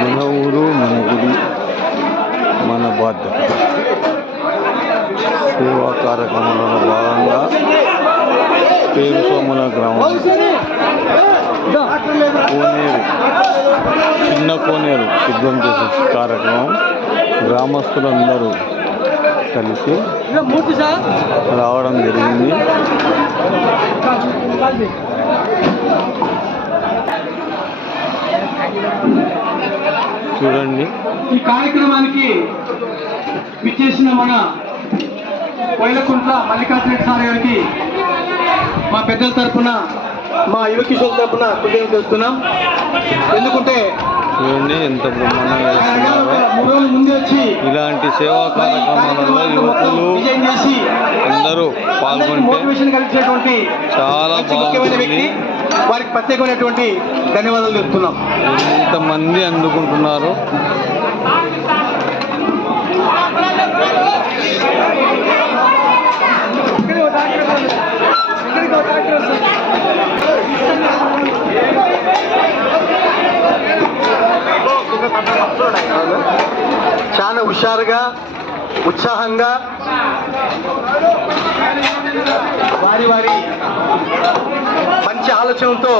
మన ఊరు మన గుడి మన బాధ్యత. సేవా కార్యక్రమాలలో భాగంగా పేరు సోముల గ్రామం. కోనేరు చిన్న కోనేరు శుభ్రం చేసే కార్యక్రమం. గ్రామస్తులందరూ కలిసి రావడం జరిగింది. చూడండి. ఈ కార్యక్రమానికి విచ్చేసిన మన వైలకుంట్ల మల్లికార్జున సార్ గారికి మా పెద్దల తరఫున మా యువ కిషోర్ తరపున కృతజ్ఞతలు తెలుస్తున్నాం ఎందుకంటే చూడండి ఎంత బ్రహ్మాండంగా ఇలాంటి సేవా కార్యక్రమాలలో యువకులు అందరూ పాల్గొంటే చాలా బాగుంటుంది. వారికి ప్రత్యేకమైనటువంటి ధన్యవాదాలు చెప్తున్నాం ఎంతమంది అందుకుంటున్నారు? చాలా హుషారుగా ఉత్సాహంగా వారి వారి మంచి ఆలోచనతో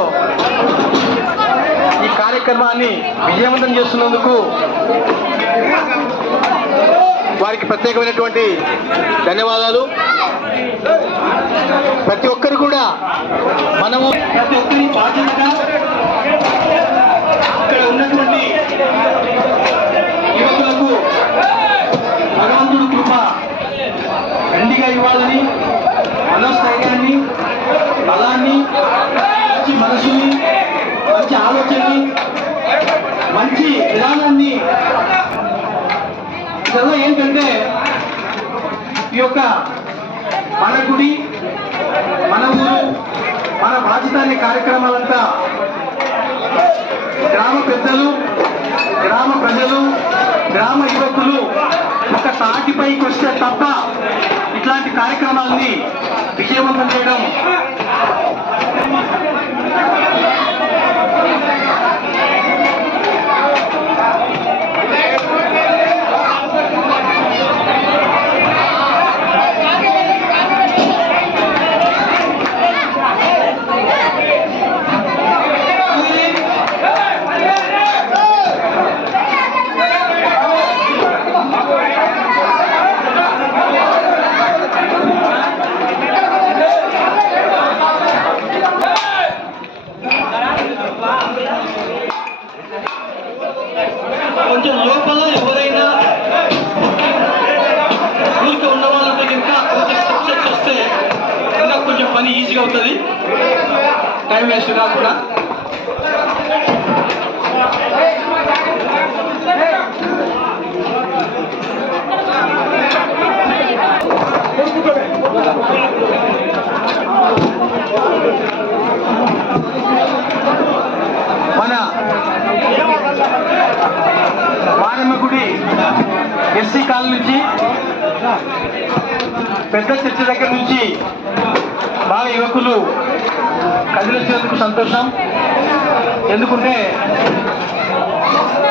ఈ కార్యక్రమాన్ని విజయవంతం చేస్తున్నందుకు వారికి ప్రత్యేకమైనటువంటి ధన్యవాదాలు. ప్రతి ఒక్కరు కూడా మనము ప్రతి ఒక్కరి బాధ్యతగా ఇక్కడ ఉన్నటువంటి యువకులకు భగవంతుడు కృప దండిగా ఇవ్వాలని మనోస్థైర్యాన్ని బలాన్ని మంచి మనసుని మంచి ఆలోచనని మంచి విధానాన్ని ఇదంతా ఏంటంటే ఈ యొక్క మన గుడి మన ఊరు మన రాజధాని కార్యక్రమాలంతా గ్రామ పెద్దలు గ్రామ ప్రజలు గ్రామ యువకులు ఒక తాటిపైకి వస్తే తప్ప ఇట్లాంటి కార్యక్రమాల్ని విజయవంతం చేయడం ఈజీగా అవుతుంది. టైం వేస్ట్ కాకుండా మన వారమ్మ గుడి ఎస్సీ కాలనీ నుంచి పెద్ద చర్చ దగ్గర నుంచి బాగా యువకులు కదిలించినందుకు సంతోషం. ఎందుకంటే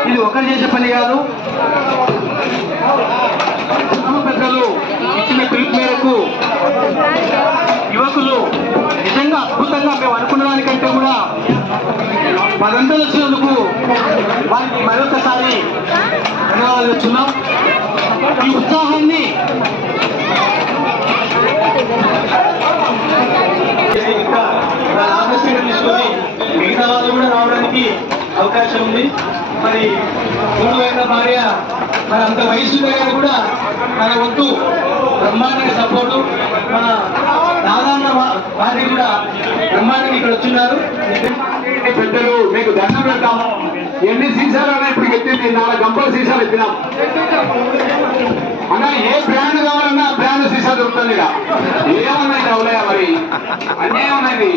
ఇది ఒకరు చేసే పని కాదు. కుటుంబ పెద్దలు ఇచ్చిన పిలుపు మేరకు యువకులు నిజంగా అద్భుతంగా మేము అనుకున్న దానికంటే కూడా పదంతలు వచ్చినందుకు వారికి మరొకసారి ధన్యవాదాలు చెప్తున్నాం. ఈ ఉత్సాహాన్ని తీసుకొని మిగతా వాళ్ళు కూడా రావడానికి అవకాశం ఉంది. మరి మూడు వేల భార్య మరి అంత వయసు దగ్గర కూడా మన వంతు బ్రహ్మాండంగా సపోర్టు మన నారాయణ వారిని కూడా బ్రహ్మాండంగా ఇక్కడ వచ్చిన్నారు. పెద్దలు మీకు దండం పెడతాము. ఎన్ని సీసాలన్నా ఇప్పుడు ఎత్తింది? నాలుగు గంపల సీసాలు ఎత్తినాం. అన్నా ఏ బ్రాండ్ కావాలన్నా బ్రాండ్ సీసా దొరుకుతుంది ఇక్కడ ఏమన్నా మరి? అన్యాయమైంది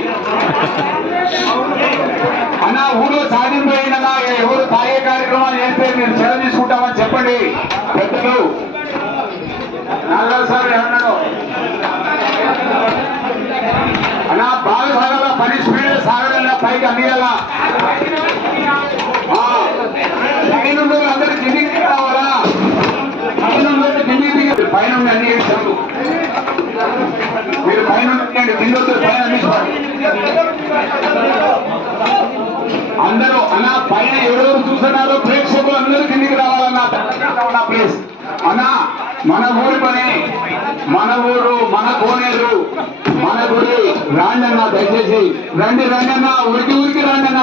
అన్నా ఊరు సాధింపు అయినా ఎవరు తాగే కార్యక్రమాలు చేస్తే మీరు చెర తీసుకుంటామని చెప్పండి. పెద్దలు. నాలుగో సార్ ఏమన్నాడు అన్న పైన ఎవరెవరు చూస్తున్నారో ప్రేక్షకులు అందరూ కిందికి రావాలన్న నా ప్లేస్ అన్న మన ఊరి పని మన ఊరు మన కోనేరు మన గుడి. రాండి అన్న దయచేసి. రండి రండి అన్న ఊరికి ఊరికి రాండి అన్న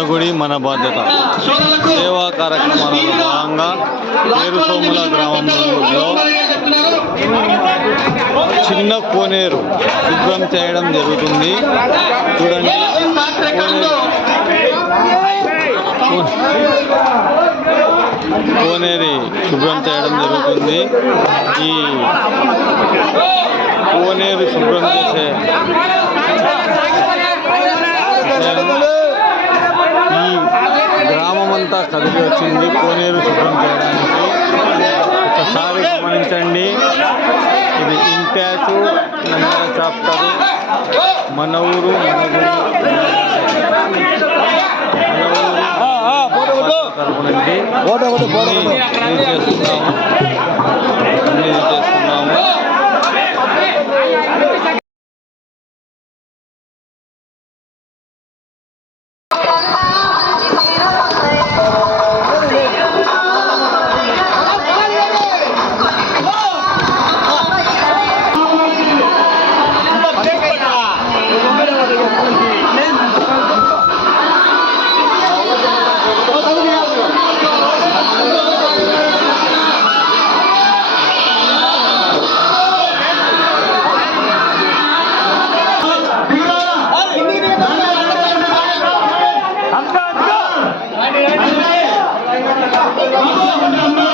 గుడి మన బాధ్యత. సేవా కార్యక్రమాలలో భాగంగా పేరు సోముల గ్రామంలో చిన్న కోనేరు శుభ్రం చేయడం జరుగుతుంది. చూడండి. కోనేరి శుభ్రం చేయడం జరుగుతుంది. ఈ కోనేరు శుభ్రం చేసే గ్రామం అంతా కదిలి వచ్చింది కోనేరు శుభ్రం చేయడానికి. ఒకసారి గమనించండి. ఇది ఇంటాచు నంద్యాల చాప్టర్. మన ఊరు మన గుడి మన ఊరు తరపు నుంచి అన్ని చేస్తున్నాము చేస్తున్నాము. కింద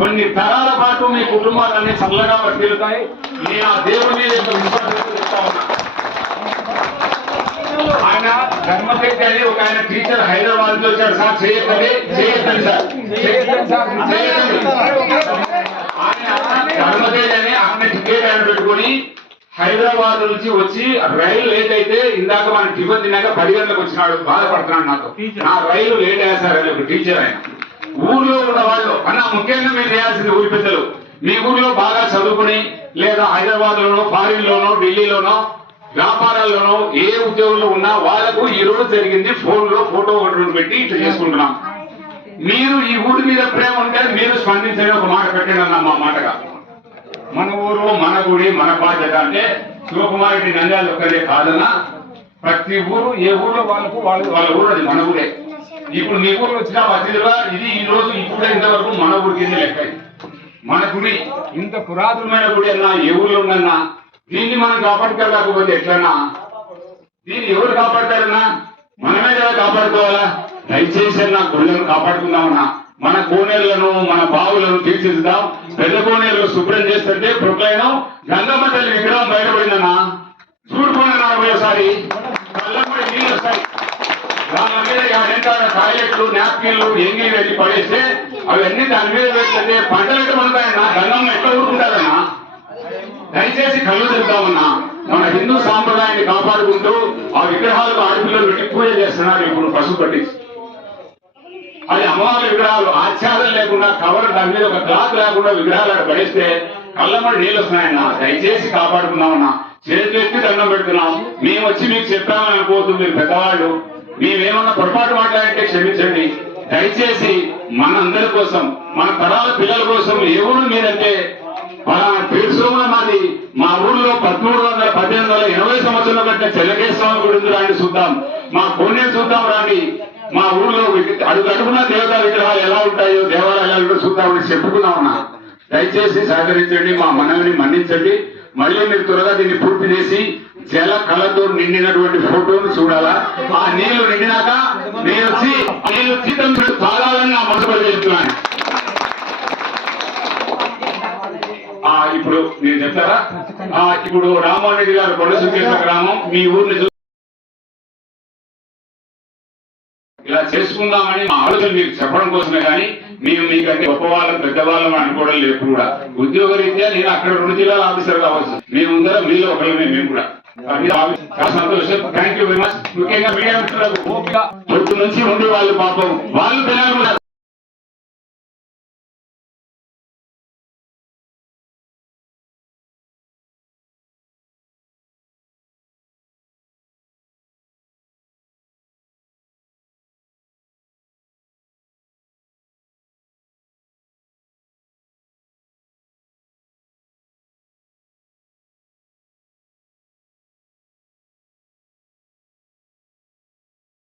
కొన్ని తరాల పాటు మీ కుటుంబాలన్నీ చల్లగా వర్తిల్లుతాయి నేను ఆ యొక్క చెప్తా ఉన్నా. ఆయన ధర్మశక్తి అని ఒక ఆయన టీచర్ హైదరాబాద్లో వచ్చాడు సార్. చేయొద్దండి చేయొద్దండి సార్. ఆయన ధర్మతేజ్ అని అక్కడ టికెట్ ఆయన పెట్టుకొని హైదరాబాద్ నుంచి వచ్చి రైలు లేట్ అయితే ఇందాక మన టిఫిన్ తిన్నాక పది గంటలకు వచ్చినాడు బాధపడుతున్నాడు నాతో. నా రైలు లేట్ అయ్యా సార్ అని ఒక టీచర్ ఆయన. ఊర్లో ఉన్న వాళ్ళు అన్న ముఖ్యంగా మీరు చేయాల్సింది ఊరి పెద్దలు మీ ఊర్లో బాగా చదువుకుని లేదా హైదరాబాద్ లోనో ఫారిన్ లోనో ఢిల్లీలోనో వ్యాపారాల్లోనో ఏ ఉద్యోగంలో ఉన్నా వాళ్ళకు ఈ రోజు జరిగింది ఫోన్లో ఫోటో ఒకటి పెట్టి ఇట్లా చేసుకుంటున్నాం. మీరు ఈ ఊరి మీద ప్రేమ ఉంటే మీరు స్పందించని ఒక మాట పెట్టండి అన్న మా మాటగా. మన ఊరు మన గుడి మన బాధ్యత అంటే శివకుమారెడ్డి నంద్యాల ఒక్కరే కాదన్నా ప్రతి ఊరు ఏ ఊర్లో వాళ్ళకు వాళ్ళ వాళ్ళ ఊరు అది మన ఊరే. ఇప్పుడు మీ ఊరు వచ్చిన అతిథులుగా ఇది ఈ రోజు ఇప్పుడే ఇంతవరకు మన గుడికి లెక్క మన గుడి ఇంత పురాతనమైన గుడి అన్నా ఏ ఊర్లో ఉందన్నా దీన్ని మనం కాపాడుకోలేకపోతే ఎట్లన్నా? దీన్ని ఎవరు కాపాడతారన్నా? మనమే కదా కాపాడుకోవాలా? దయచేసి అన్నా గుళ్ళను కాపాడుకుందామన్నా. మన కోనేళ్ళను మన బావులను తీర్చిద్దాం పెద్ద కోనేళ్ళు శుభ్రం చేస్తుంటే ప్రొక్లైనం గంగమ్మ తల్లి విగ్రహం బయటపడిందన్నా చూడుకున్నాను ఒకసారి. కళ్ళమ్మడి నీళ్ళు వస్తాయి. దాని మీద టాయిలెట్లు నాప్కిన్లు ఎంగి వెళ్ళి పడేస్తే అవన్నీ దాని మీద పెట్టితే పంటలు ఎట్లా గంగమ్మ ఎట్లా ఊరుకుంటారన్నా? దయచేసి కళ్ళు తెద్దామన్నా మన హిందూ సాంప్రదాయాన్ని కాపాడుకుంటూ ఆ విగ్రహాలకు ఆడపిల్లలు పెట్టి పూజ చేస్తున్నారు ఇప్పుడు పశువు పట్టించి. అది అమ్మవారి విగ్రహాలు ఆచ్ఛాదం లేకుండా కవర్ దాని మీద ఒక క్లాత్ లేకుండా విగ్రహాలు అక్కడ పడేస్తే కళ్ళమ్మడి నీళ్ళు వస్తున్నాయన్న. దయచేసి కాపాడుకున్నామన్నా చేతులు ఎత్తి దండం పెడుతున్నాం. మేము వచ్చి మీకు చెప్పామని అనుకోవద్దు మీరు పెద్దవాళ్ళు. మేమేమన్నా పొరపాటు మాట్లాడితే క్షమించండి. దయచేసి మనందరి కోసం మన తరాల పిల్లల కోసం ఎవరు మీరంటే పలానా పేరుసోమల మాది మా ఊర్లో పదమూడు వందల పద్దెనిమిది వందల ఎనభై సంవత్సరంలో కంటే చెల్లకేశ్వర గుడి ఉంది రాండి చూద్దాం. మా పుణ్యం చూద్దాం రాండి. మా ఊర్లో అడుగు అడుగున దేవతా విగ్రహాలు ఎలా ఉంటాయో దేవాలయాలు చూద్దాం అని చూద్దామని చెప్పుకుందామన్నా. దయచేసి సహకరించండి మా మనవిని మన్నించండి. మళ్ళీ మీరు త్వరగా దీన్ని పూర్తి చేసి జల కళతో నిండినటువంటి ఫోటోను చూడాలా? ఆ నీళ్ళు నిండినాక నేను వచ్చి ఆ నీళ్ళు జీతం తాగాలని నా మనసు చేస్తున్నాను. ఆ ఇప్పుడు నేను చెప్తారా? ఆ ఇప్పుడు రామారెడ్డి గారు కొండ సుఖేశ్వర గ్రామం మీ ఊరిని ఇలా చేసుకుందామని మా ఆలోచన మీకు చెప్పడం కోసమే కానీ మేము మీకంటే గొప్పవాళ్ళం పెద్దవాళ్ళం అనుకోవడం లేదు కూడా. ఉద్యోగ రీత్యా నేను అక్కడ రెండు జిల్లాల ఆఫీసర్ కావచ్చు. మేము అందరం మీలో ఒకళ్ళమే మేము కూడా. సంతోషం థ్యాంక్ యూ వెరీ మచ్. ముఖ్యంగా మీడియా మిత్రులకు ఓపిక. పొద్దు నుంచి ఉండే వాళ్ళు పాపం. వాళ్ళు తెలియాలి